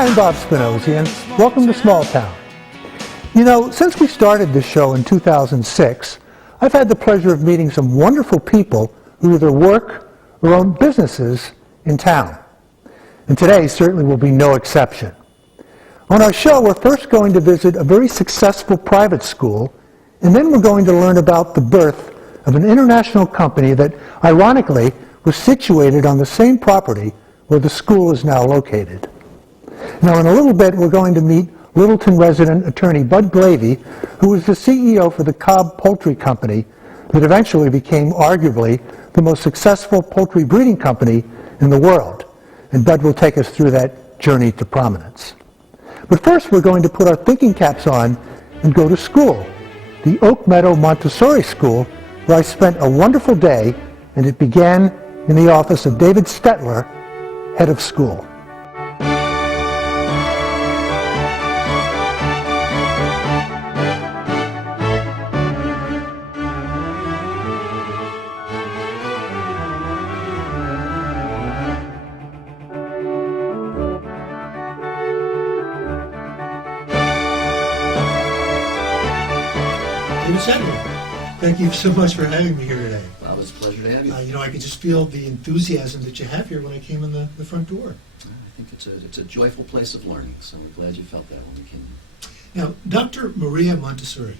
Hi, I'm Bob Spinozzi, and welcome to Small Town. You know, since we started this show in 2006, I've had the pleasure of meeting some wonderful people who either work or own businesses in town. And today certainly will be no exception. On our show, we're first going to visit a very successful private school, and then we're going to learn about the birth of an international company that, ironically, was situated on the same property where the school is now located. Now, in a little bit, we're going to meet Littleton resident attorney Bud Glavey, who was the CEO for the Cobb Poultry company that eventually became arguably the most successful poultry breeding company in the world. And Bud will take us through that journey to prominence. But first, we're going to put our thinking caps on and go to school, the Oak Meadow Montessori School, where I spent a wonderful day, and it began in the office of David Stettler, head of school. David Stettler, thank you so much for having me here today. Well, it's a pleasure to have you. I could just feel the enthusiasm that you have here when I came in the front door. I think it's a joyful place of learning, so I'm glad you felt that when we came in. Now, Dr. Maria Montessori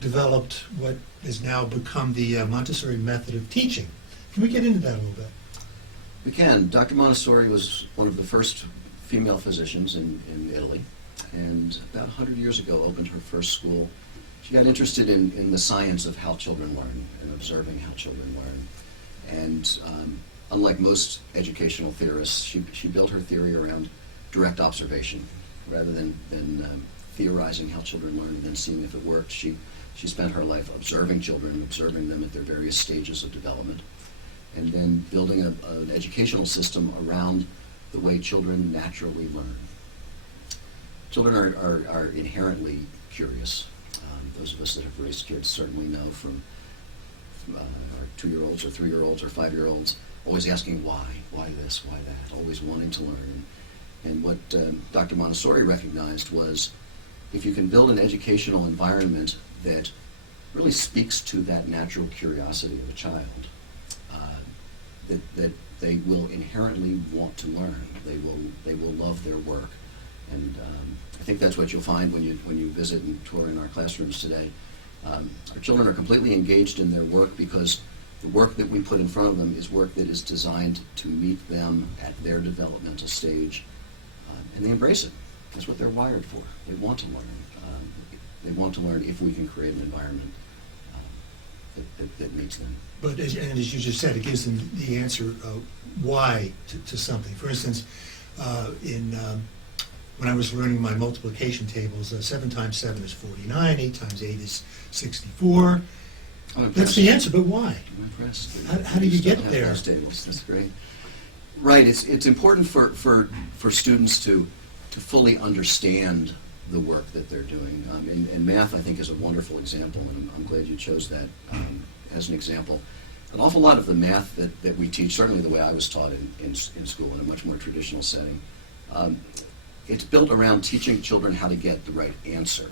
developed what has now become the Montessori method of teaching. Can we get into that a little bit? We can. Dr. Montessori was one of the first female physicians in Italy, and about 100 years ago opened her first school. She got interested in the science of how children learn and observing how children learn. And unlike most educational theorists, she built her theory around direct observation. Rather than theorizing how children learn and then seeing if it worked, she spent her life observing children, observing them at their various stages of development, and then building an educational system around the way children naturally learn. Children are inherently curious. Those of us that have raised kids certainly know from our 2-year-olds or 3-year-olds or 5-year-olds always asking why this, why that, always wanting to learn. And what Dr. Montessori recognized was if you can build an educational environment that really speaks to that natural curiosity of a child, that they will inherently want to learn. They will love their work. And I think that's what you'll find when you visit and tour in our classrooms today. Our children are completely engaged in their work because the work that we put in front of them is work that is designed to meet them at their developmental stage, and they embrace it. That's what they're wired for. They want to learn. They want to learn if we can create an environment that meets them. But as you just said, it gives them the answer why to something. For instance, when I was learning my multiplication tables, 7 times 7 is 49, 8 times 8 is 64. That's the answer, but why? I'm impressed. How do you get there? Those tables. That's great. Right. It's important for students to fully understand the work that they're doing. And math, I think, is a wonderful example, and I'm glad you chose that as an example. An awful lot of the math that we teach, certainly the way I was taught in school in a much more traditional setting, it's built around teaching children how to get the right answer,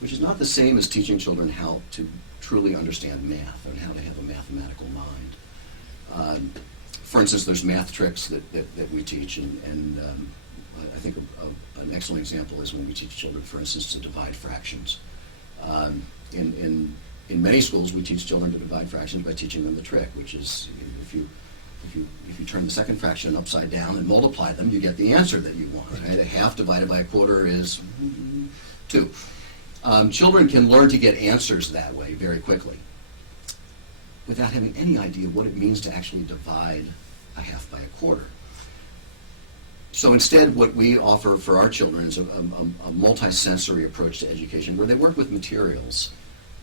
which is not the same as teaching children how to truly understand math and how to have a mathematical mind. For instance, there's math tricks that we teach, and I think an excellent example is when we teach children, for instance, to divide fractions. In many schools, we teach children to divide fractions by teaching them the trick, which is if you turn the second fraction upside down and multiply them, you get the answer that you want. Right? A half divided by a quarter is 2. Children can learn to get answers that way very quickly without having any idea what it means to actually divide a half by a quarter. So instead, what we offer for our children is a multi-sensory approach to education where they work with materials,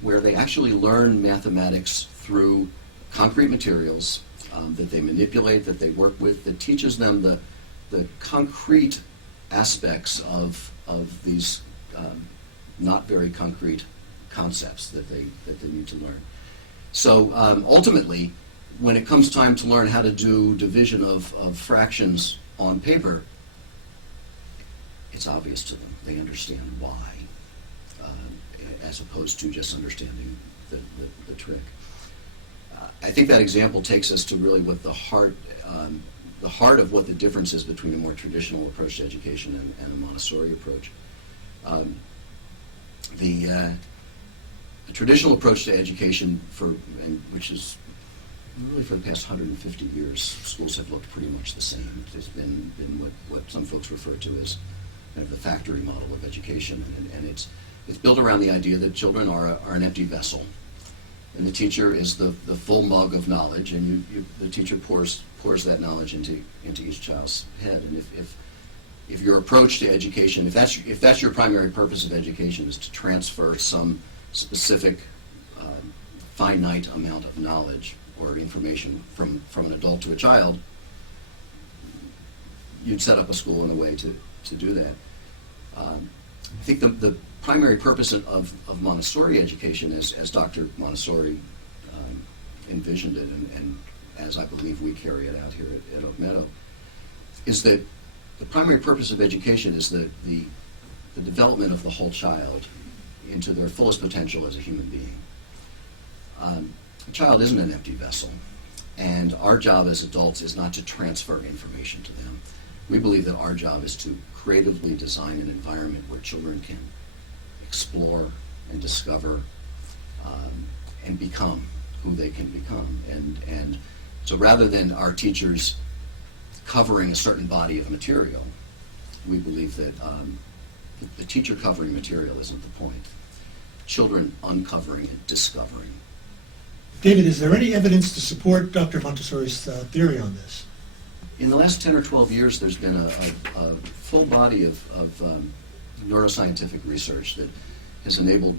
where they actually learn mathematics through concrete materials that they manipulate, that they work with, that teaches them the concrete aspects of these not very concrete concepts that they need to learn. So ultimately, when it comes time to learn how to do division of fractions on paper, it's obvious to them. They understand why, as opposed to just understanding the trick. I think that example takes us to really what the heart of what the difference is between a more traditional approach to education and a Montessori approach. The traditional approach to education, which is really for the past 150 years, schools have looked pretty much the same. It's been what some folks refer to as kind of the factory model of education, and it's built around the idea that children are an empty vessel, and the teacher is the full mug of knowledge, and the teacher pours that knowledge into each child's head. And if your approach to education, if that's your primary purpose of education, is to transfer some specific finite amount of knowledge or information from an adult to a child, you'd set up a school in a way to do that. I think the primary purpose of Montessori education, as Dr. Montessori envisioned it, and as I believe we carry it out here at Oak Meadow, is that the primary purpose of education is the development of the whole child into their fullest potential as a human being. A child isn't an empty vessel, and our job as adults is not to transfer information to them. We believe that our job is to creatively design an environment where children can explore and discover and become who they can become. And so rather than our teachers covering a certain body of material, we believe that the teacher covering material isn't the point. Children uncovering and discovering. David, is there any evidence to support Dr. Montessori's theory on this? In the last 10 or 12 years, there's been a full body of neuroscientific research that has enabled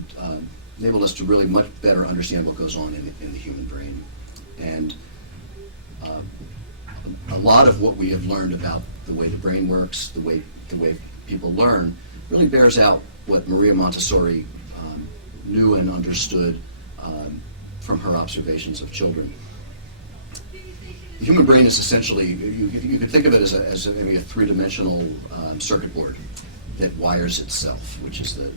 us to really much better understand what goes on in the human brain. And a lot of what we have learned about the way the brain works, the way people learn, really bears out what Maria Montessori knew and understood from her observations of children. The human brain is essentially, you could think of it as maybe a three-dimensional circuit board that wires itself, which is the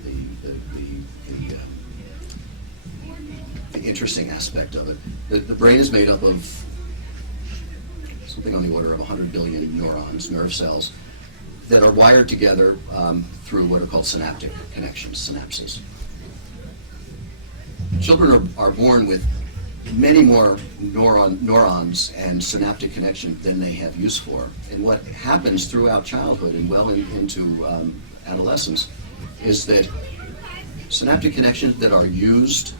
interesting aspect of it. The brain is made up of something on the order of 100 billion neurons, nerve cells, that are wired together through what are called synaptic connections, synapses. Children are born with many more neurons and synaptic connections than they have use for. And what happens throughout childhood and well into adolescence is that synaptic connections that are used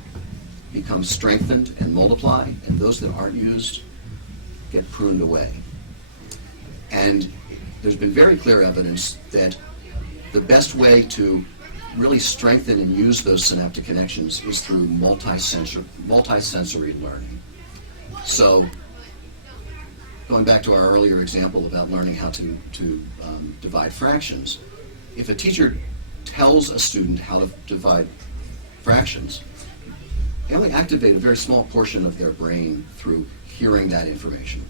become strengthened and multiply, and those that aren't used get pruned away. And there's been very clear evidence that the best way to really strengthen and use those synaptic connections is through multisensory learning. So, going back to our earlier example about learning how to divide fractions, if a teacher tells a student how to divide fractions, they only activate a very small portion of their brain through hearing that information.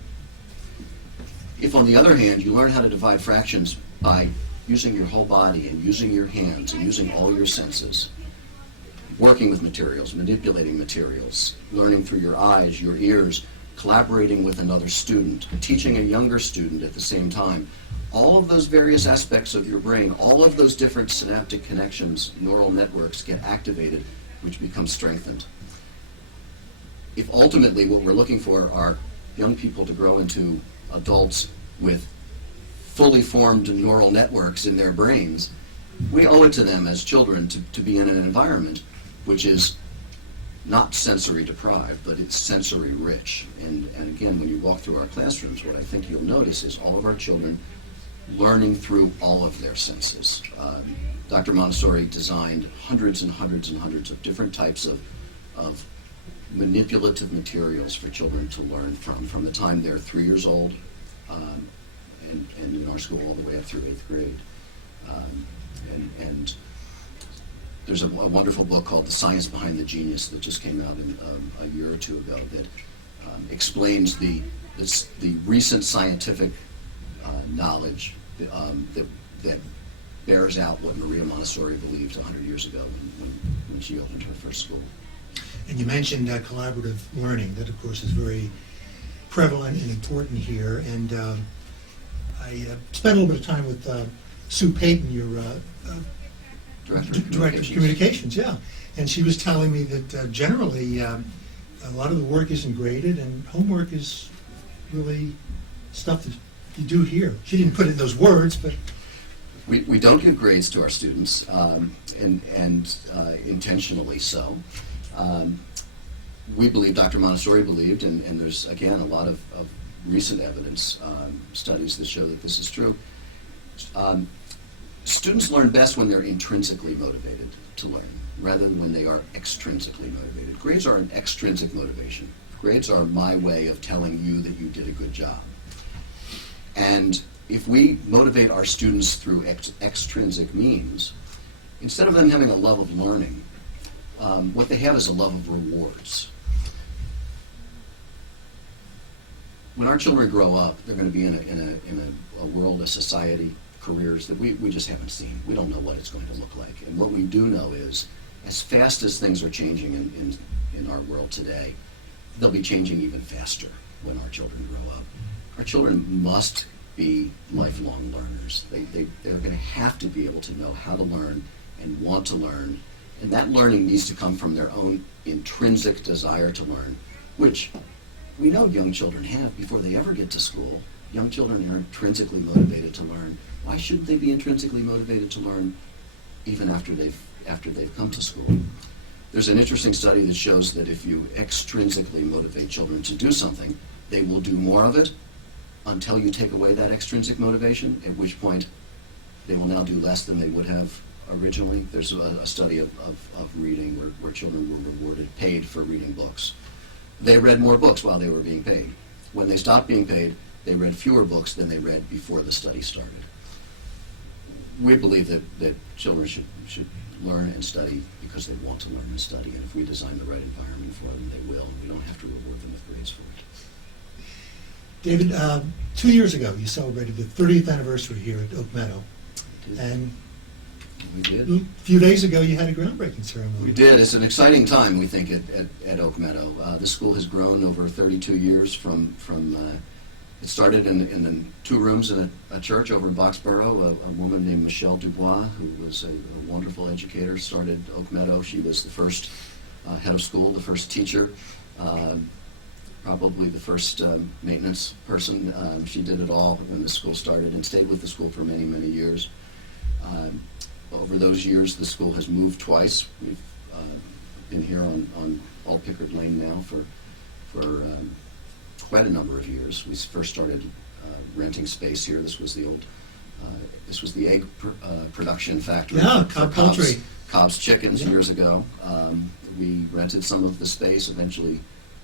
If, on the other hand, you learn how to divide fractions by using your whole body and using your hands and using all your senses, working with materials, manipulating materials, learning through your eyes, your ears, collaborating with another student, teaching a younger student at the same time, all of those various aspects of your brain, all of those different synaptic connections, neural networks get activated, which become strengthened. If ultimately what we're looking for are young people to grow into adults with fully formed neural networks in their brains, we owe it to them as children to be in an environment which is not sensory deprived, but it's sensory rich. And again, when you walk through our classrooms, what I think you'll notice is all of our children learning through all of their senses. Dr. Montessori designed hundreds and hundreds and hundreds of different types of manipulative materials for children to learn from the time they're 3 years old, and in our school all the way up through 8th grade. And there's a wonderful book called The Science Behind the Genius that just came out a year or two ago that explains the recent scientific knowledge that bears out what Maria Montessori believed 100 years ago when she opened her first school. And you mentioned collaborative learning. That, of course, is very prevalent and important here. And I spent a little bit of time with Sue Payton, your Director of Communications, yeah. And she was telling me that generally a lot of the work isn't graded, and homework is really stuff that you do here. She didn't put it in those words, but... We don't give grades to our students, and intentionally so. We believe, Dr. Montessori believed, and there's, again, a lot of recent evidence, studies that show that this is true. Students learn best when they're intrinsically motivated to learn, rather than when they are extrinsically motivated. Grades are an extrinsic motivation. Grades are my way of telling you that you did a good job. And if we motivate our students through extrinsic means, instead of them having a love of learning, what they have is a love of rewards. When our children grow up, they're going to be in a world, a society, careers that we just haven't seen. We don't know what it's going to look like. And what we do know is, as fast as things are changing in our world today, they'll be changing even faster when our children grow up. Our children must be lifelong learners. They're going to have to be able to know how to learn and want to learn. And that learning needs to come from their own intrinsic desire to learn, which we know young children have before they ever get to school. Young children are intrinsically motivated to learn. Why shouldn't they be intrinsically motivated to learn even after they've come to school? There's an interesting study that shows that if you extrinsically motivate children to do something, they will do more of it until you take away that extrinsic motivation, at which point they will now do less than they would have originally. There's a study of reading where children were rewarded, paid for reading books. They read more books while they were being paid. When they stopped being paid, they read fewer books than they read before the study started. We believe that children should learn and study because they want to learn and study, and if we design the right environment for them, they will, and we don't have to reward them with grades for it. David, 2 years ago, you celebrated the 30th anniversary here at Oak Meadow. And we did. A few days ago, you had a groundbreaking ceremony. We did. It's an exciting time, we think, at Oak Meadow. The school has grown over 32 years from it started in the 2 rooms in a church over in Boxborough. A woman named Michelle Dubois, who was a wonderful educator, started Oak Meadow. She was the first head of school, the first teacher, probably the first maintenance person. She did it all when the school started and stayed with the school for many, many years. Over those years, the school has moved twice. We've been here on Old Pickard Lane now for quite a number of years. We first started renting space here. This was the egg production factory. Yeah, for Cobb Poultry. Cobb's Chickens Yeah. years ago. We rented some of the space, eventually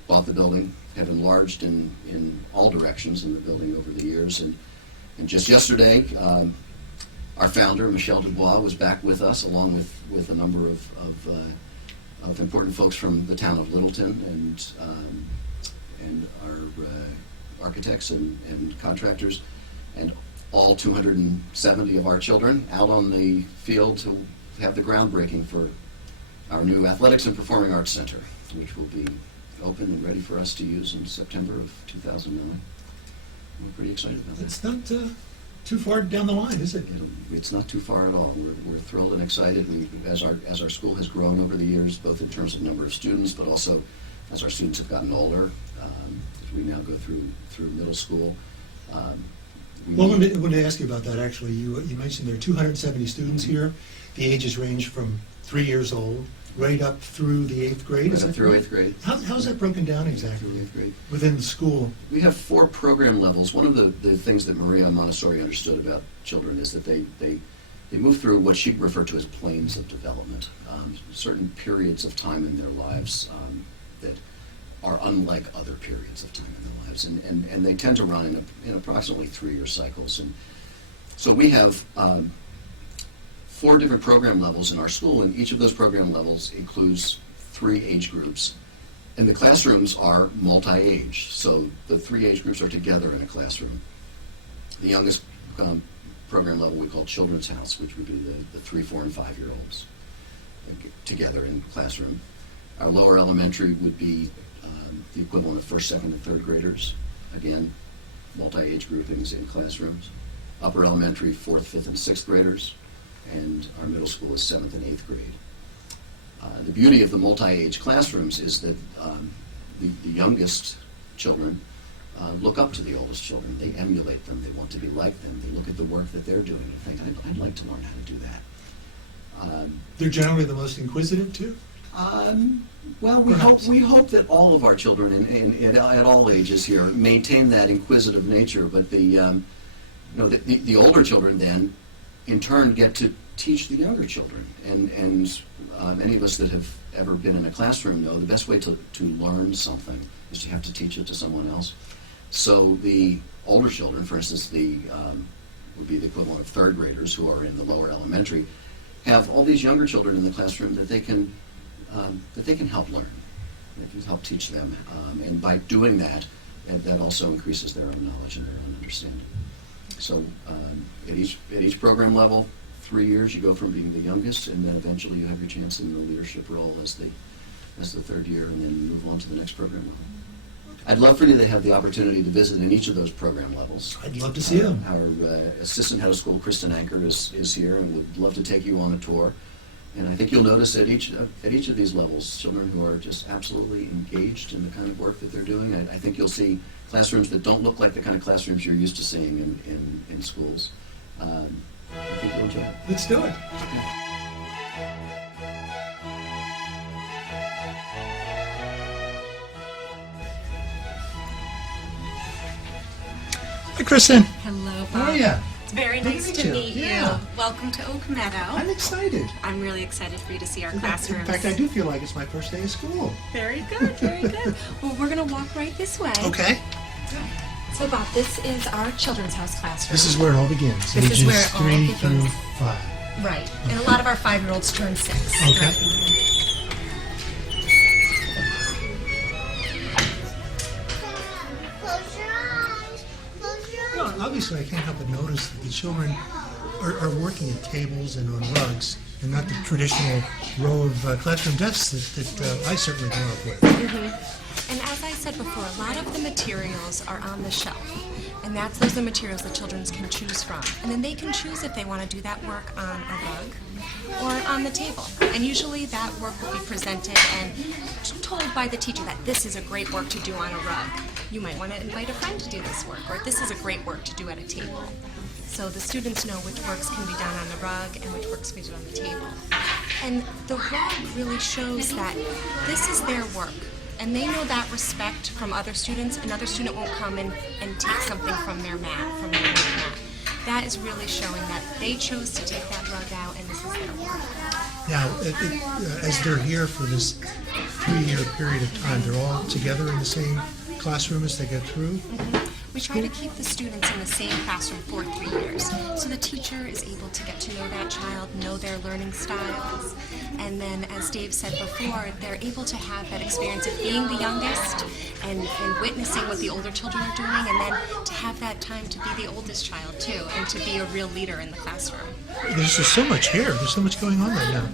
bought the building, have enlarged in all directions in the building over the years. And just yesterday, our founder, Michelle Dubois, was back with us, along with a number of important folks from the town of Littleton and our architects and contractors, and all 270 of our children out on the field to have the groundbreaking for our new Athletics and Performing Arts Center, which will be open and ready for us to use in September of 2009. We're pretty excited about that. It's not too far down the line, is it? It's not too far at all. We're thrilled and excited. As our school has grown over the years, both in terms of number of students, but also as our students have gotten older, as we now go through middle school. Well, I wanted to ask you about that, actually. You mentioned there are 270 students here. The ages range from 3 years old right up through the 8th grade. Right up through 8th grade. How's that broken down exactly? Through 8th grade. Within the school? We have 4 program levels. One of the things that Maria Montessori understood about children is that they move through what she referred to as planes of development, certain periods of time in their lives that are unlike other periods of time in their lives, and they tend to run in approximately 3-year cycles. And so we have 4 different program levels in our school, and each of those program levels includes 3 age groups. And the classrooms are multi-age, so the 3 age groups are together in a classroom. The youngest program level we call Children's House, which would be the 3, 4, and 5-year-olds together in the classroom. Our lower elementary would be the equivalent of 1st, 2nd, and 3rd graders. Again, multi-age groupings in classrooms. Upper elementary, 4th, 5th, and 6th graders. And our middle school is 7th and 8th grade. The beauty of the multi-age classrooms is that the youngest children look up to the oldest children. They emulate them. They want to be like them. They look at the work that they're doing and think, I'd like to learn how to do that. They're generally the most inquisitive, too? Well, we hope that all of our children at all ages here maintain that inquisitive nature, but the older children then, in turn, get to teach the younger children. And any of us that have ever been in a classroom know the best way to learn something is to have to teach it to someone else. So the older children, for instance, would be the equivalent of 3rd graders who are in the lower elementary, have all these younger children in the classroom that they can help learn. They can help teach them. And by doing that, that also increases their own knowledge and their own understanding. So at each program level, 3 years, you go from being the youngest, and then eventually you have your chance in the leadership role as the 3rd year, and then you move on to the next program level. I'd love for you to have the opportunity to visit in each of those program levels. I'd love to see them. Our assistant head of school, Kristen Ancker, is here and would love to take you on a tour. And I think you'll notice at each of these levels, children who are just absolutely engaged in the kind of work that they're doing. I think you'll see classrooms that don't look like the kind of classrooms you're used to seeing in schools. I think you'll enjoy it. Let's do it. Hi, Kristen. Hello, Bob. How are you? It's very Good nice to to meet meet you. you. Yeah. Welcome to Oak Meadow. I'm excited. I'm really excited for you to see our In classrooms. fact, I do feel like it's my first day of school. Very good, very good. Well, we're going to walk right this way. Okay. So, Bob, this is our Children's House classroom. This is where it all begins. This is ages where it all 3 begins. through 5. Right. And a lot of our 5-year-olds turn 6. Okay. Right. Close your eyes. Close your eyes. You know, obviously, I can't help but notice that the children are working at tables and on rugs, and not the traditional row of classroom desks that I certainly grew up with. And as I said before, a lot of the materials are on the shelf. And those are materials that children can choose from. And then they can choose if they want to do that work on a rug or on the table. And usually that work will be presented and told by the teacher that this is a great work to do on a rug. You might want to invite a friend to do this work, or this is a great work to do at a table. So the students know which works can be done on the rug and which works can be done on the table. And the rug really shows that this is their work. And they know that respect from other students. Another student won't come in and take something from their mat, from their work mat. That is really showing that they chose to take that rug out, and this is their work. Now, as they're here for this 3-year period of time, they're all together in the same classroom as they get through? We try to keep the students in the same classroom for 3 years, so the teacher is able to get to know that child, know their learning styles, and then, as Dave said before, they're able to have that experience of being the youngest and witnessing what the older children are doing, and then to have that time to be the oldest child too, and to be a real leader in the classroom. There's just so much here. There's so much going on right now.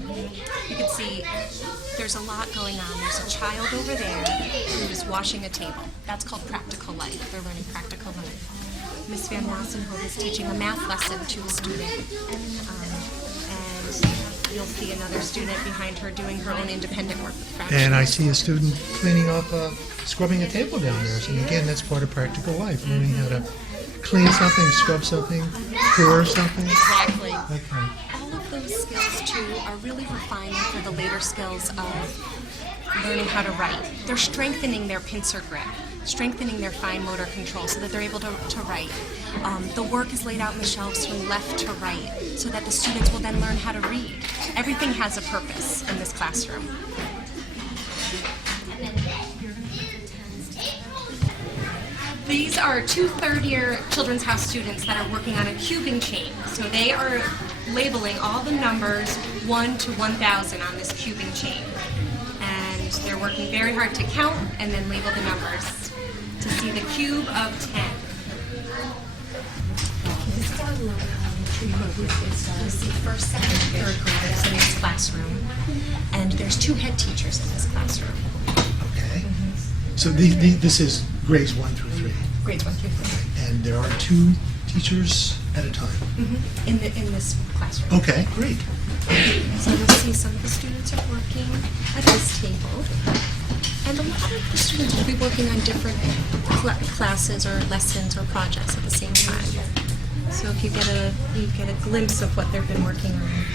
You can see there's a lot going on. There's a child over there who is washing a table. That's called practical life. They're learning practical life. Miss Van Wassenhoek is teaching a math lesson to a student. And you'll see another student behind her doing her own independent work with fractions. And I see a student cleaning up, scrubbing a table down there. So again, that's part of practical life, learning how to clean something, scrub something, pour something. Exactly. Okay. All of those skills, too, are really refining for the later skills of learning how to write. They're strengthening their pincer grip, strengthening their fine motor control so that they're able to write. The work is laid out in the shelves from left to right so that the students will then learn how to read. Everything has a purpose in this classroom. These are 2 third-year Children's House students that are working on a cubing chain. So they are labeling all the numbers 1 to 1,000 on this cubing chain. And they're working very hard to count and then label the numbers to see the cube of 10. This is our lower elementary You see first, second, third graders in this classroom, and there's 2 head teachers in this classroom. Okay. So this is grades 1 through 3, Grades 1 through 3. and there are 2 teachers at a time. In this classroom. Okay, great. So you'll see some of the students are working at this table, and a lot of the students will be working on different classes or lessons or projects at the same time. So if you get a glimpse of what they've been working on.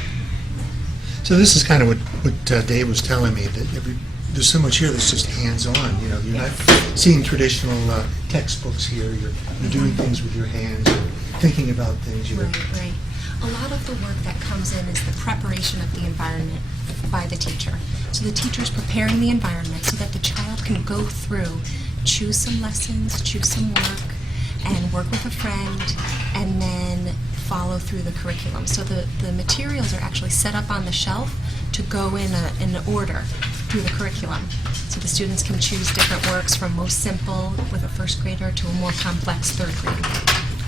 So this is kind of what Dave was telling me, that there's so much here that's just hands-on. You're not seeing traditional textbooks here. You're doing things with your hands, you're thinking about things. Right. A lot of the work that comes in is the preparation of the environment by the teacher. So the teacher's preparing the environment so that the child can go through, choose some lessons, choose some work, and work with a friend, and then follow through the curriculum. So the materials are actually set up on the shelf to go in order through the curriculum. So the students can choose different works from most simple with a first grader to a more complex third grader.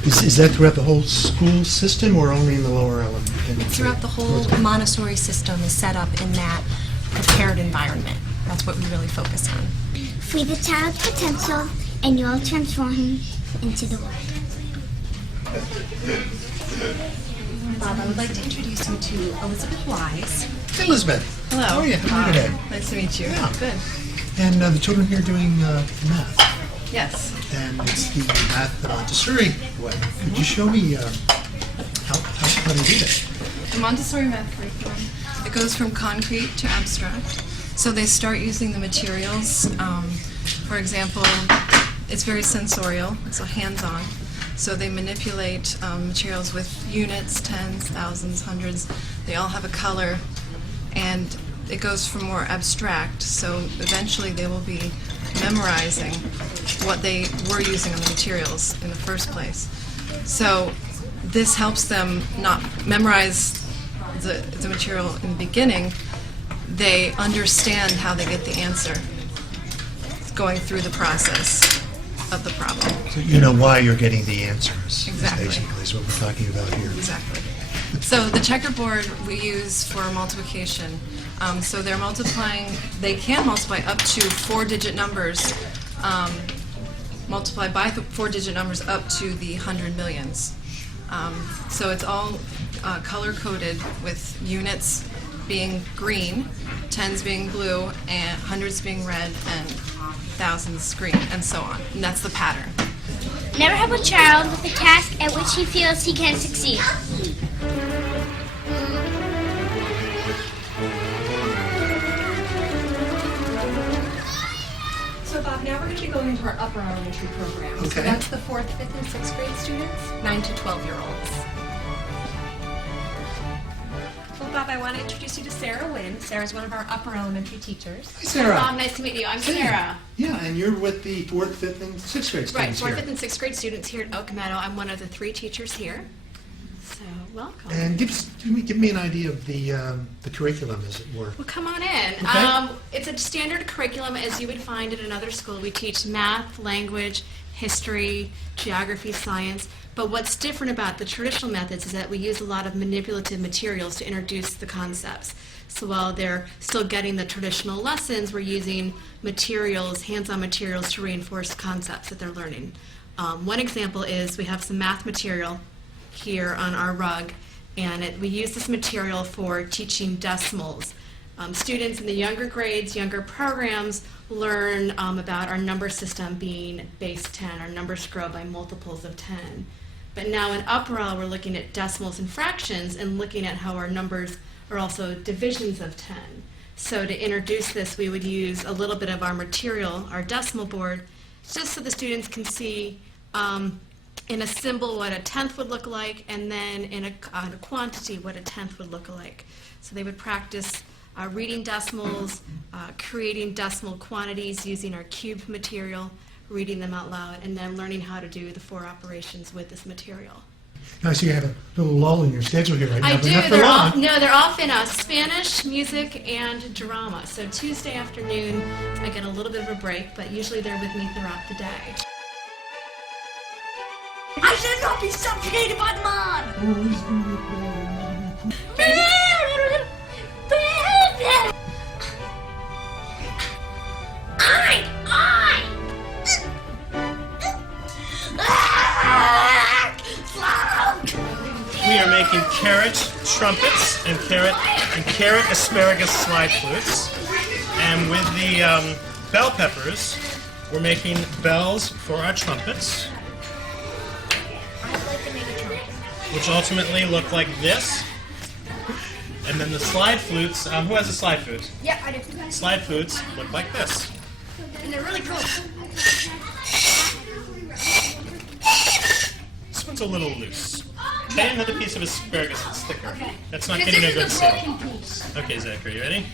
Is that throughout the whole school system or only in the lower elementary? Throughout the whole Montessori system is set up in that prepared environment. That's what we really focus on. Free the child's potential, and you'll transform him into the world. Bob, I would like to introduce you to Elizabeth Wise. Elizabeth. Hello. How are you? How are you today? Nice to meet you. Yeah. Good. And the children here doing math. Yes. And it's the math Montessori way. Could you show me how they do that? The Montessori math curriculum, it goes from concrete to abstract. So they start using the materials. For example, it's very sensorial, so hands-on. So they manipulate materials with units, tens, thousands, hundreds. They all have a color, and it goes from more abstract. So eventually they will be memorizing what they were using on the materials in the first place. So this helps them not memorize the material in the beginning. They understand how they get the answer going through the process of the problem. So you know why you're getting the answers. Exactly. Basically, is what we're talking about here. Exactly. So the checkerboard we use for multiplication. So they're multiplying, they can multiply up to 4-digit numbers, multiply by 4-digit numbers up to the 100 millions. So it's all color-coded with units being green, tens being blue, and hundreds being red, and thousands green, and so on. And that's the pattern. Never help a child with a task at which he feels he can succeed. So Bob, now we're going to be going into our upper elementary program. Okay. So that's the 4th, 5th, and 6th grade students, 9 to 12-year-olds. Well, Bob, I want to introduce you to Sarah Wynn. Sarah's one of our upper elementary teachers. Hi, Sarah. Bob, nice to meet you. I'm Sarah. Yeah, and you're with the 4th, 5th, and 6th grade Right, students 4th, here. 5th, and 6th grade students here at Oak Meadow. I'm one of the 3 teachers here. So, welcome. And give me an idea of the curriculum, as it were. Well, come on in. Okay. It's a standard curriculum as you would find at another school. We teach math, language, history, geography, science. But what's different about the traditional methods is that we use a lot of manipulative materials to introduce the concepts. So while they're still getting the traditional lessons, we're using materials, hands-on materials to reinforce concepts that they're learning. One example is we have some math material here on our rug, and we use this material for teaching decimals. Students in the younger grades, younger programs, learn about our number system being base 10. Our numbers grow by multiples of 10. But now in upper L, we're looking at decimals and fractions and looking at how our numbers are also divisions of 10. So to introduce this, we would use a little bit of our material, our decimal board, just so the students can see in a symbol what a tenth would look like, and then in a quantity what a tenth would look like. So they would practice reading decimals, creating decimal quantities using our cube material, reading them out loud, and then learning how to do the 4 operations with this material. Now, so you have a little lull in your schedule here right now, I but do. not for long. They're off in Spanish, music, and drama. So Tuesday afternoon, I get a little bit of a break, but usually they're with me throughout the day. I should not be suffocated by the We are making carrot trumpets and carrot asparagus slide flutes. And with the bell peppers, we're making bells for our trumpets, which ultimately look like this. And then the slide flutes, who has a slide flute? Yeah, I do. Slide flutes look like this. And they're really cool. This one's a little loose. Try another piece of asparagus that's thicker. That's not getting a good seal. Okay, Zach, are you ready?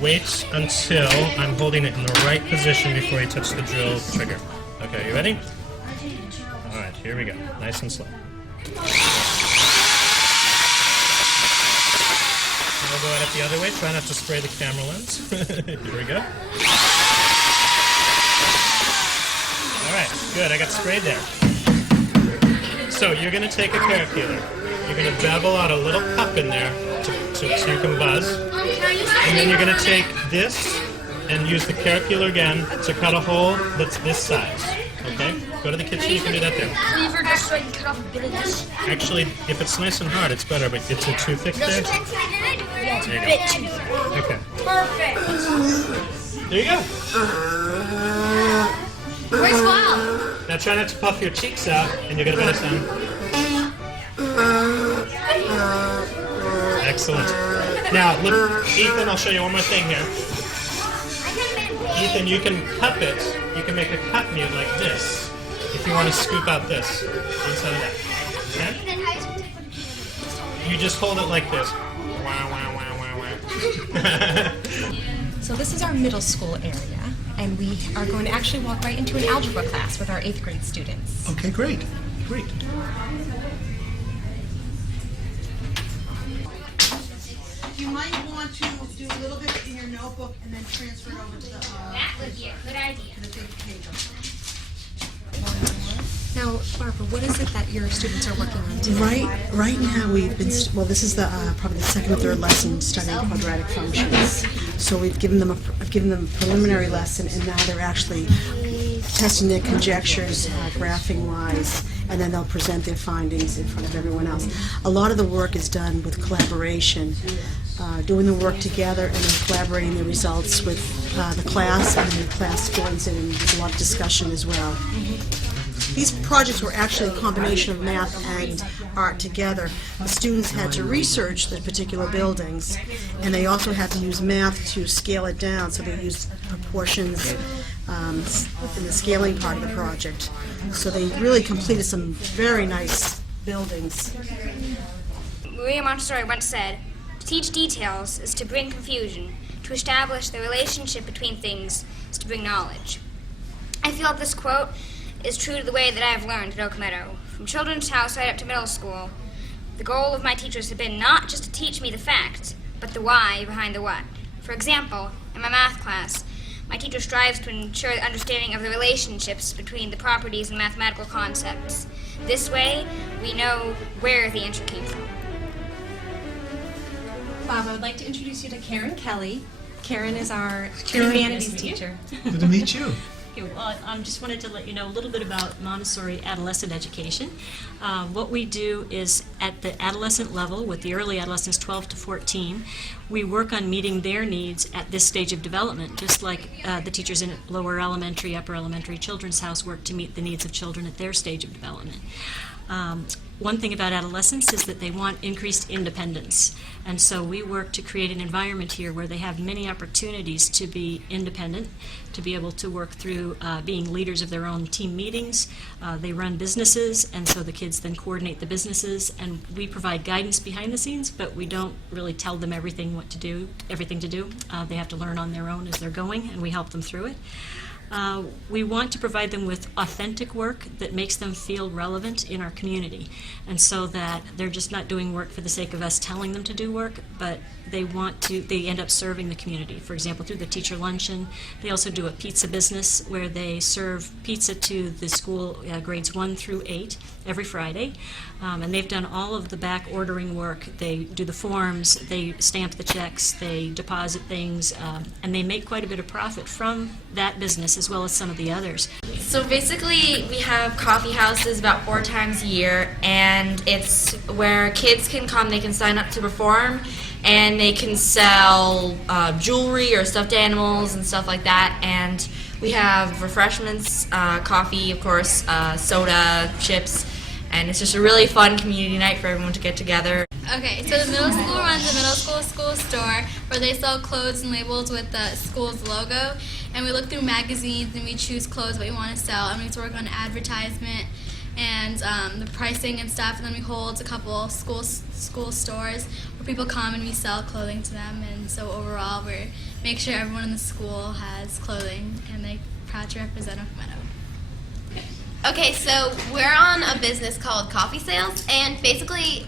Wait until I'm holding it in the right position before you touch the drill trigger. Okay, you ready? All right, here we go. Nice and slow. We'll go at it the other way. Try not to spray the camera lens. Here we go. All right, good. I got sprayed there. So you're going to take a carrot peeler. You're going to bevel out a little cup in there so you can buzz. And then you're going to take this and use the carrot peeler again to cut a hole that's this size. Okay? Go to the kitchen, you can do that there. Cleaver just so I can cut off a bit of this. Actually, if it's nice and hard, it's better, but it's too thick there. Yeah, it's a There you bit go. too thick. Okay. Perfect. There you go. Where's Wow? Now try not to puff your cheeks out, and you're going to better sound. Excellent. Now, look, Ethan, I'll show you one more thing here. Ethan, you can cup it. You can make a cup mute like this if you want to scoop out this instead of that. Okay? You just hold it like this. Wow, wow, wow, wow, wow. So this is our middle school area, and we are going to actually walk right into an algebra class with our 8th grade students. Okay, great, great. You might want to do a little bit in your notebook and then transfer it over to the, That would be a good idea. the big page. Now, Barbara, what is it that your students are working on today? Right now we've been, well, this is the probably the second or third lesson studying quadratic functions. So I've given them a preliminary lesson, and now they're actually testing their conjectures graphing wise, and then they'll present their findings in front of everyone else. A lot of the work is done with collaboration, doing the work together and then collaborating the results with the class, and then the class joins in, and there's a lot of discussion as well. These projects were actually a combination of math and art together. The students had to research the particular buildings, and they also had to use math to scale it down, so they used proportions in the scaling part of the project. So they really completed some very nice buildings. Maria Montessori once said, "To teach details is to bring confusion. To establish the relationship between things is to bring knowledge." I feel like this quote is true to the way that I have learned at Oak Meadow. From children's house right up to middle school, the goal of my teachers had been not just to teach me the fact, but the why behind the what. For example, in my math class, my teacher strives to ensure the understanding of the relationships between the properties and mathematical concepts. This way, we know where the answer came from. Bob, I would like to introduce you to Karen Kelly. Karen is our humanities teacher. Good to meet you. Well, I just wanted to let you know a little bit about Montessori adolescent education. What we do is at the adolescent level, with the early adolescents 12 to 14, we work on meeting their needs at this stage of development, just like the teachers in lower elementary, upper elementary, children's house work to meet the needs of children at their stage of development. One thing about adolescents is that they want increased independence, and so we work to create an environment here where they have many opportunities to be independent, to be able to work through being leaders of their own team meetings. They run businesses, and so the kids then coordinate the businesses, and we provide guidance behind the scenes, but we don't really tell them everything to do. They have to learn on their own as they're going, and we help them through it. We want to provide them with authentic work that makes them feel relevant in our community, and so that they're just not doing work for the sake of us telling them to do work, but they end up serving the community. For example, through the teacher luncheon. They also do a pizza business where they serve pizza to the school grades 1 through 8 every Friday. And they've done all of the back ordering work. They do the forms, they stamp the checks, they deposit things, and they make quite a bit of profit from that business as well as some of the others. So basically, we have coffee houses about 4 times a year, and it's where kids can come, they can sign up to perform, and they can sell jewelry or stuffed animals and stuff like that. And we have refreshments, coffee, of course, soda, chips, and it's just a really fun community night for everyone to get together. Okay, so the middle school runs a middle school store where they sell clothes and labels with the school's logo, and we look through magazines and we choose clothes that we want to sell, and we have to work on advertisement and the pricing and stuff, and then we hold a couple school stores where people come and we sell clothing to them, and so overall we make sure everyone in the school has clothing, and they're proud to represent Oak Meadow. Okay, so we're on a business called Coffee Sales, and basically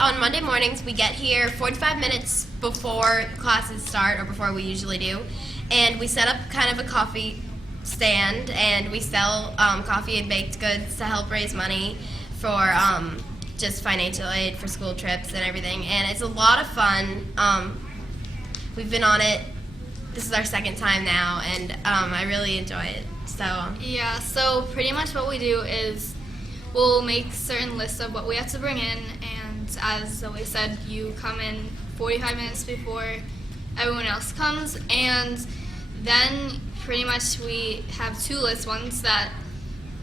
on Monday mornings we get here 45 minutes before classes start, or before we usually do, and we set up kind of a coffee stand, and we sell coffee and baked goods to help raise money for just financial aid for school trips and everything, and it's a lot of fun. We've been on it, this is our 2nd time now, and I really enjoy it. Yeah, so pretty much what we do is we'll make certain lists of what we have to bring in, and as Zoe said, you come in 45 minutes before everyone else comes, and then pretty much we have 2 lists. One's that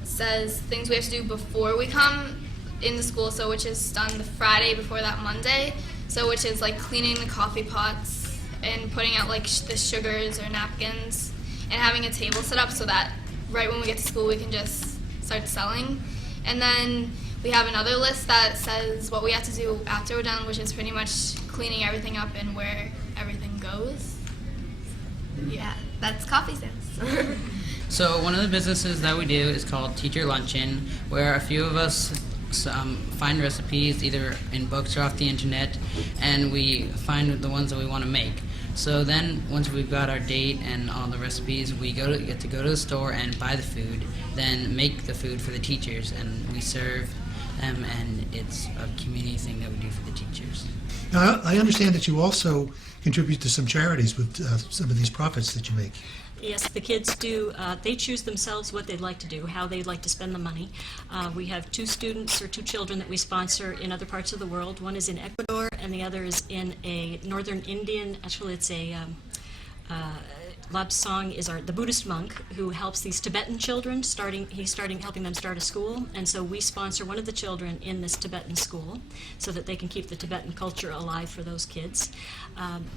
says things we have to do before we come in the school, so which is done the Friday before that Monday, so which is like cleaning the coffee pots and putting out like the sugars or napkins, and having a table set up so that right when we get to school we can just start selling. And then we have another list that says what we have to do after we're done, which is pretty much cleaning everything up and where everything goes. Yeah, that's Coffee Sales. So one of the businesses that we do is called Teacher Luncheon, where a few of us find recipes either in books or off the internet, and we find the ones that we want to make. So then, once we've got our date and all the recipes, we get to go to the store and buy the food, then make the food for the teachers, and we serve them, and it's a community thing that we do for the teachers. Now, I understand that you also contribute to some charities with some of these profits that you make. Yes, the kids do. They choose themselves what they'd like to do, how they'd like to spend the money. We have 2 students or 2 children that we sponsor in other parts of the world. One is in Ecuador, and the other is in a northern Indian. Actually, it's a Lapsang is the Buddhist monk who helps these Tibetan children. He's helping them start a school, and so we sponsor one of the children in this Tibetan school so that they can keep the Tibetan culture alive for those kids.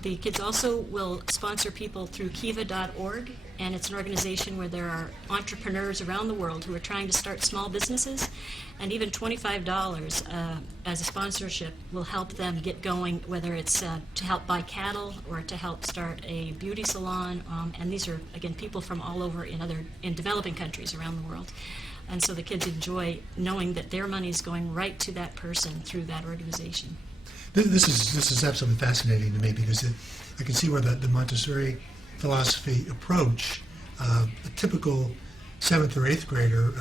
The kids also will sponsor people through kiva.org, and it's an organization where there are entrepreneurs around the world who are trying to start small businesses, and even $25 as a sponsorship will help them get going, whether it's to help buy cattle or to help start a beauty salon, and these are, again, people from all over in developing countries around the world. And so the kids enjoy knowing that their money is going right to that person through that organization. This is absolutely fascinating to me, because I can see where the Montessori philosophy approach, a typical 7th or 8th grader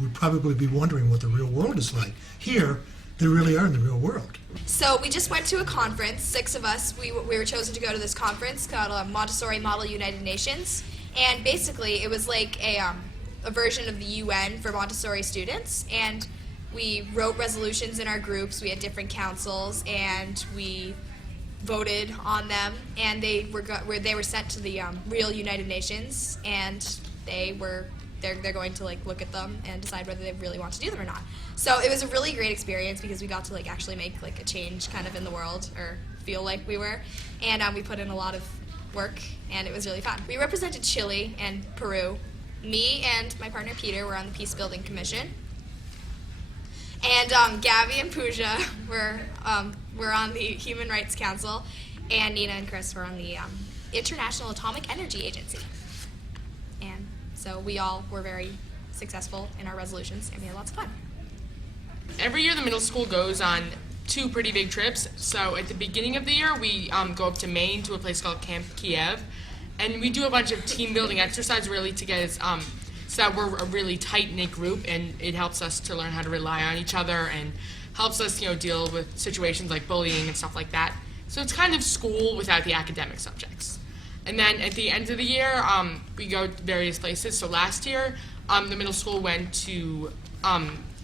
would probably be wondering what the real world is like. Here, they really are in the real world. So we just went to a conference, 6 of us, we were chosen to go to this conference called Montessori Model United Nations, and basically it was like a version of the UN for Montessori students, and we wrote resolutions in our groups, we had different councils, and we voted on them, and they were sent to the real United Nations, and they're going to like look at them and decide whether they really want to do them or not. So it was a really great experience because we got to like actually make like a change kind of in the world, or feel like we were, and we put in a lot of work, and it was really fun. We represented Chile and Peru. Me and my partner Peter were on the Peace Building Commission, and Gabby and Pooja were on the Human Rights Council, and Nina and Chris were on the International Atomic Energy Agency. And So we all were very successful in our resolutions, and we had lots of fun. Every year the middle school goes on 2 pretty big trips. So at the beginning of the year, we go up to Maine to a place called Camp Kiev, and we do a bunch of team building exercises really to get us so that we're a really tight-knit group, and it helps us to learn how to rely on each other and helps us, deal with situations like bullying and stuff like that. So it's kind of school without the academic subjects. And then at the end of the year, we go to various places. So last year, the middle school went to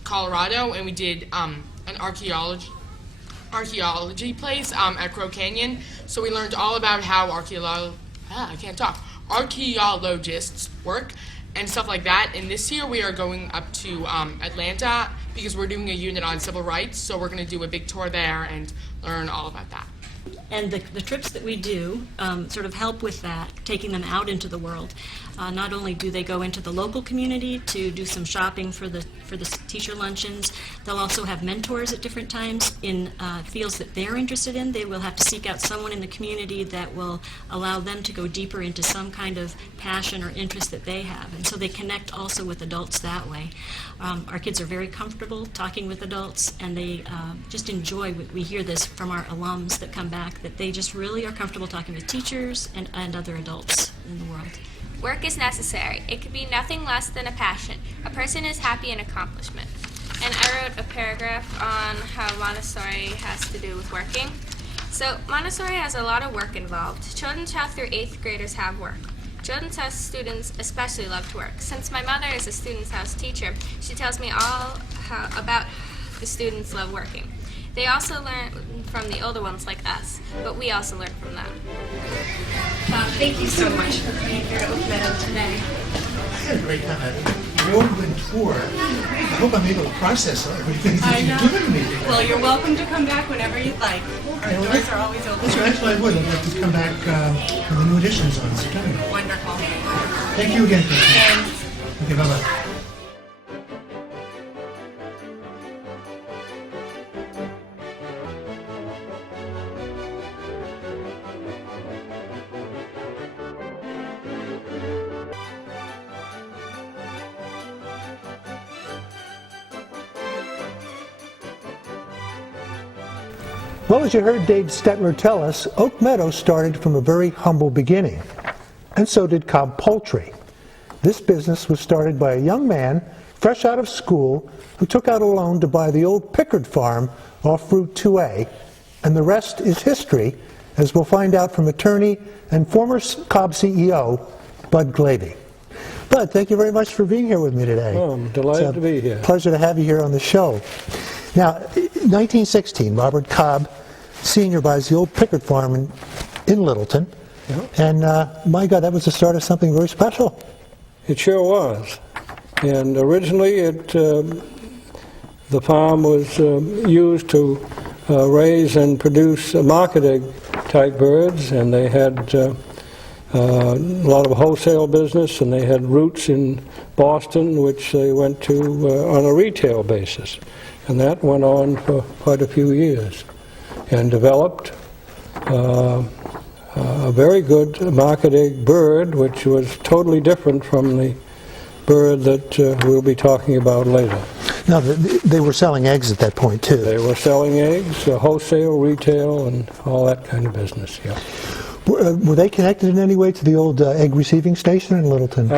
Colorado, and we did an archaeology place at Crow Canyon. So we learned all about how archaeologists work and stuff like that. And this year we are going up to Atlanta because we're doing a unit on civil rights. So we're going to do a big tour there and learn all about that. And the trips that we do sort of help with that, taking them out into the world. Not only do they go into the local community to do some shopping for the teacher luncheons, they'll also have mentors at different times in fields that they're interested in. They will have to seek out someone in the community that will allow them to go deeper into some kind of passion or interest that they have. And so they connect also with adults that way. Our kids are very comfortable talking with adults, and they just enjoy, we hear this from our alums that come back, that they just really are comfortable talking with teachers and other adults in the world. Work is necessary. It could be nothing less than a passion. A person is happy in accomplishment. And I wrote a paragraph on how Montessori has to do with working. So Montessori has a lot of work involved. Children's House through 8th graders have work. Children's House students especially love to work. Since my mother is a Students' House teacher, she tells me all about the students love working. They also learn from the older ones like us, but we also learn from them. Thank you so much for being here at Oak Meadow today. I had a great time at the whirlwind tour. I hope I'm able to process everything that you've given me. Well, you're welcome to come back whenever you'd like. Our doors are always open. That's right, actually I would. I'd like to come back when the new editions on September. Wonderful. Thank you again, Kristen. Thanks. Okay, bye-bye. Well, as you heard Dave Stettler tell us, Oak Meadow started from a very humble beginning, and so did Cobb Poultry. This business was started by a young man fresh out of school who took out a loan to buy the old Pickard farm off Route 2A, and the rest is history, as we'll find out from attorney and former Cobb CEO, Bud Glavey. Bud, thank you very much for being here with me today. Oh, I'm delighted to be here. Pleasure to have you here on the show. Now, 1916, Robert Cobb Sr. buys the old Pickard farm in Littleton, and my God, that was the start of something very special. It sure was. And originally, the farm was used to raise and produce marketing type birds, and they had a lot of wholesale business, and they had roots in Boston, which they went to on a retail basis. And that went on for quite a few years and developed a very good marketing bird, which was totally different from the bird that we'll be talking about later. Now, they were selling eggs at that point, too. They were selling eggs, wholesale, retail, and all that kind of business, yeah. Were they connected in any way to the old egg receiving station in Littleton?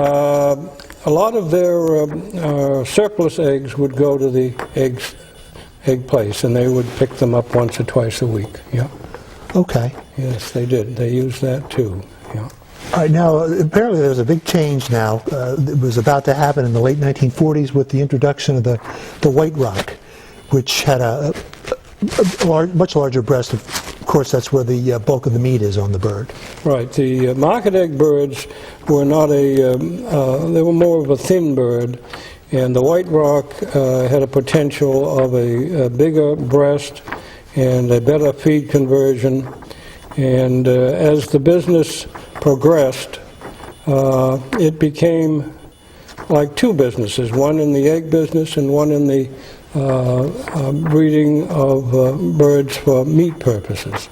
A lot of their surplus eggs would go to the egg place, and they would pick them up once or twice a week. Yeah. Okay. Yes, they did. They used that too. Yeah. All right. Now, apparently, there's a big change now. It was about to happen in the late 1940s with the introduction of the white rock, which had a much larger breast. Of course, that's where the bulk of the meat is on the bird. Right. The market egg birds were not they were more of a thin bird, and the white rock had a potential of a bigger breast and a better feed conversion. And as the business progressed, it became like two businesses, one in the egg business and one in the breeding of birds for meat purposes.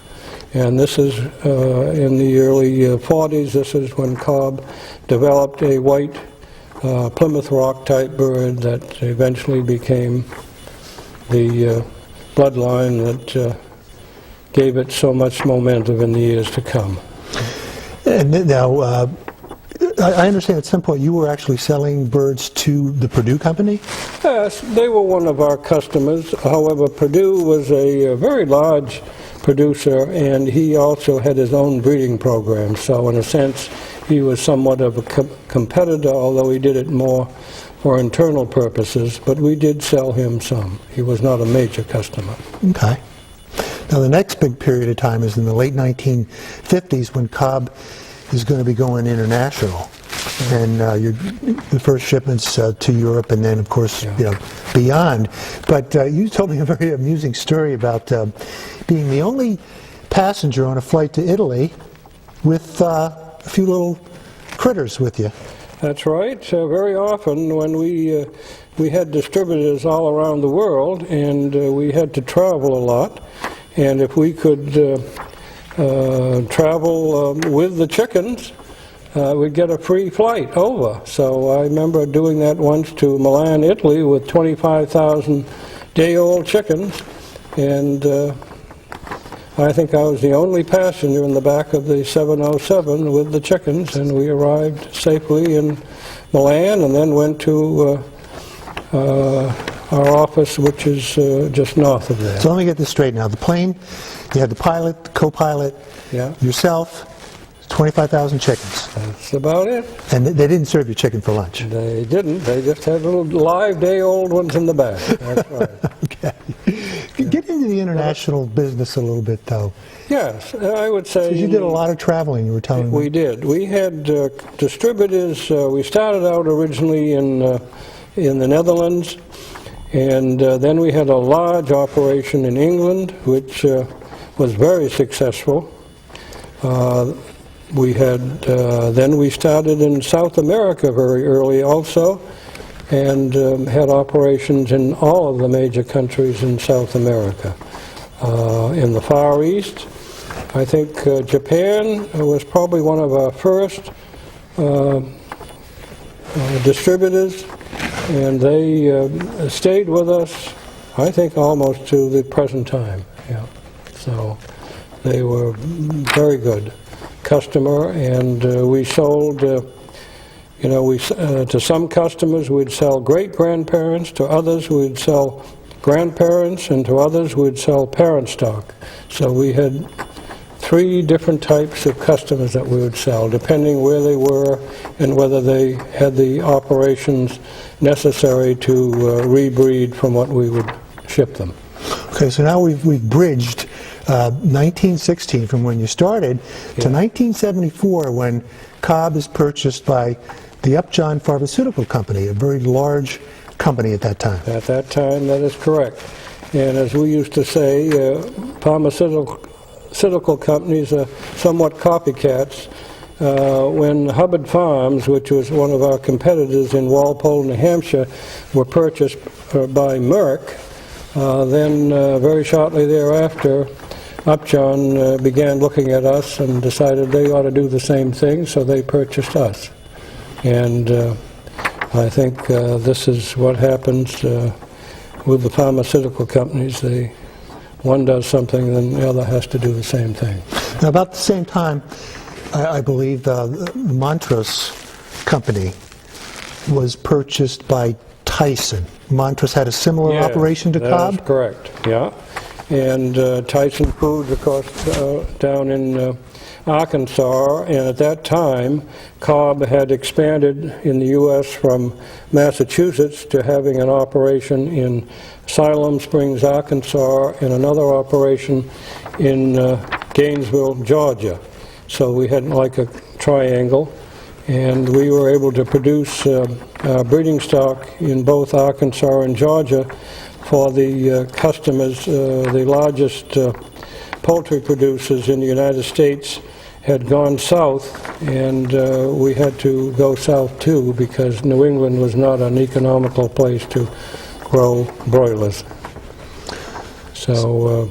And this is in the early 40s. This is when Cobb developed a white Plymouth Rock type bird that eventually became the bloodline that gave it so much momentum in the years to come. And now, I understand at some point you were actually selling birds to the Purdue company? Yes, they were one of our customers. However, Purdue was a very large producer, and he also had his own breeding program. So in a sense, he was somewhat of a competitor, although he did it more for internal purposes, but we did sell him some. He was not a major customer. Okay. Now the next big period of time is in the late 1950s when Cobb is going to be going international. And the first shipments to Europe and then, of course, beyond. But you told me a very amusing story about being the only passenger on a flight to Italy with a few little critters with you. That's right. Very often when we had distributors all around the world, and we had to travel a lot, and if we could travel with the chickens, we'd get a free flight over. So I remember doing that once to Milan, Italy, with 25,000 day-old chickens, and I think I was the only passenger in the back of the 707 with the chickens, and we arrived safely in Milan and then went to our office, which is just north of there. So let me get this straight now. The plane, you had the pilot, the co-pilot, yourself, 25,000 chickens. That's about it. And they didn't serve you chicken for lunch? They didn't. They just had little live day-old ones in the back. That's right. Okay. Get into the international business a little bit, though. Yes, I would say... Because you did a lot of traveling, you were telling me. We did. We had distributors. We started out originally in the Netherlands, and then we had a large operation in England, which was very successful. We had, then we started in South America very early also, and had operations in all of the major countries in South America. In the Far East, I think Japan was probably one of our first distributors, and they stayed with us, I think, almost to the present time. Yeah. So they were very good customer, and we sold, to some customers we'd sell great-grandparents, to others we'd sell grandparents, and to others we'd sell parent stock. So we had 3 different types of customers that we would sell, depending where they were and whether they had the operations necessary to rebreed from what we would ship them. Okay, so now we've bridged 1916 from when you started to 1974 when Cobb is purchased by the Upjohn Pharmaceutical Company, a very large company at that time. At that time, that is correct. And as we used to say, pharmaceutical companies are somewhat copycats. When Hubbard Farms, which was one of our competitors in Walpole, New Hampshire, were purchased by Merck, then very shortly thereafter, Upjohn began looking at us and decided they ought to do the same thing, so they purchased us. And I think this is what happens with the pharmaceutical companies. One does something, then the other has to do the same thing. Now, about the same time, I believe the Montrose company was purchased by Tyson. Montrose had a similar operation to Cobb? That's correct, yeah. And Tyson Foods, of course, down in Arkansas, and at that time, Cobb had expanded in the U.S. from Massachusetts to having an operation in Siloam Springs, Arkansas, and another operation in Gainesville, Georgia. So we had like a triangle, and we were able to produce breeding stock in both Arkansas and Georgia for the customers. The largest poultry producers in the United States had gone south, and we had to go south too because New England was not an economical place to grow broilers. So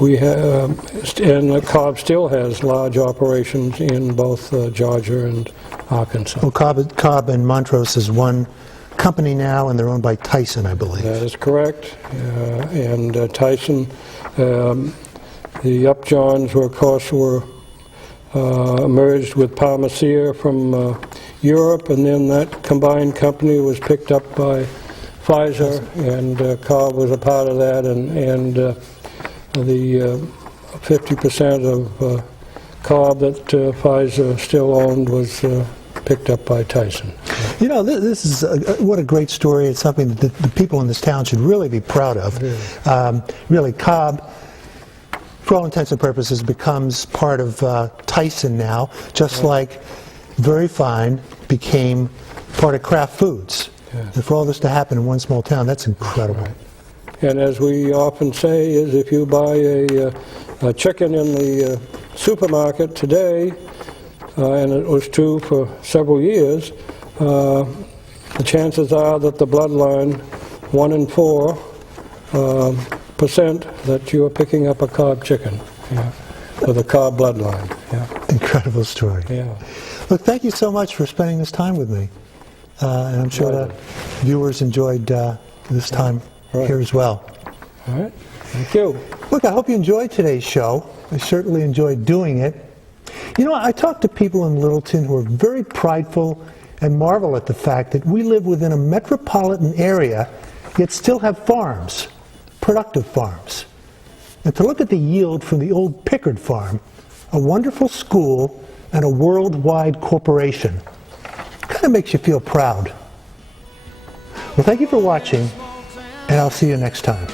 we have, and Cobb still has large operations in both Georgia and Arkansas. Well, Cobb and Montrose is one company now, and they're owned by Tyson, I believe. That is correct. And Tyson, the Upjohns were, of course, merged with Palmacier from Europe, and then that combined company was picked up by Pfizer, and Cobb was a part of that, and the 50% of Cobb that Pfizer still owned was picked up by Tyson. You know, this is what a great story. It's something that the people in this town should really be proud of. Really, Cobb, for all intents and purposes, becomes part of Tyson now, just like Very Fine became part of Kraft Foods. And for all this to happen in one small town, that's incredible. And as we often say, is if you buy a chicken in the supermarket today, and it was true for several years, the chances are that the bloodline, 1 in 4% that you are picking up a Cobb chicken with a Cobb bloodline. Incredible story. Yeah. Look, thank you so much for spending this time with me. And I'm sure the viewers enjoyed this time here as well. All right. Thank you. Look, I hope you enjoyed today's show. I certainly enjoyed doing it. You know, I talk to people in Littleton who are very prideful and marvel at the fact that we live within a metropolitan area, yet still have farms, productive farms. And to look at the yield from the old Pickard farm, a wonderful school, and a worldwide corporation, kind of makes you feel proud. Well, thank you for watching, and I'll see you next time.